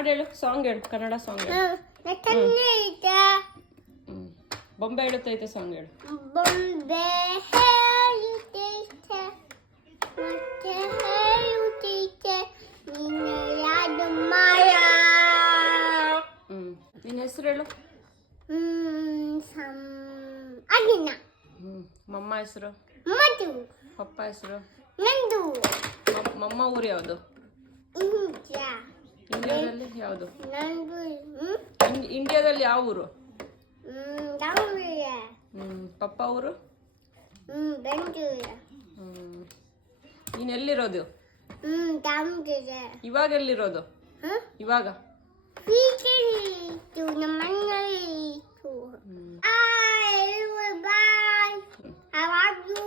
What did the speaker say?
ಹಾಡು ಹೇಳು, ಸಾಂಗ್ ಹೇಳು, ಕನ್ನಡ ಸಾಂಗ್ ಹೇಳು. ಬೊಂಬೆ ಹೇಳುತ್ತೈತೆ ಸಾಂಗ್ ಹೇಳು. ಬೊಂಬೆ ಹೇಳುತ್ತೈತೆ ಮತ್ತೆ ಹೇಳುತ್ತೈತೆ ನೀನು ಯಾರು ಮಾಯ. ನಿನ್ನ ಹೆಸರು ಹೇಳು. ಅಗಿನ. ಮಮ್ಮ ಹೆಸರು. ಮಧು. ಪಪ್ಪ ಹೆಸರು. ನಂದು. ಮಮ್ಮ ಊರು ಯಾವುದು? ಇಂಡಿಯಾ. ಇಂಡಿಯಾದಲ್ಲಿ ಯಾವುದು? ನಂದು. ಇಂಡಿಯಾದಲ್ಲಿ ಯಾವ ಊರು? ದಾವಣಗೆರೆ. ಪಪ್ಪ ಊರು? ಬೆಂಗಳೂರು. ನೀನು ಎಲ್ಲಿರೋದು? ದಾವಣಗೆರೆ. ಇವಾಗ ಎಲ್ಲಿರೋದು? ಇವಾಗ ನಮ್ಮ ಮನೆಯಲ್ಲಿ. Bye. I love you.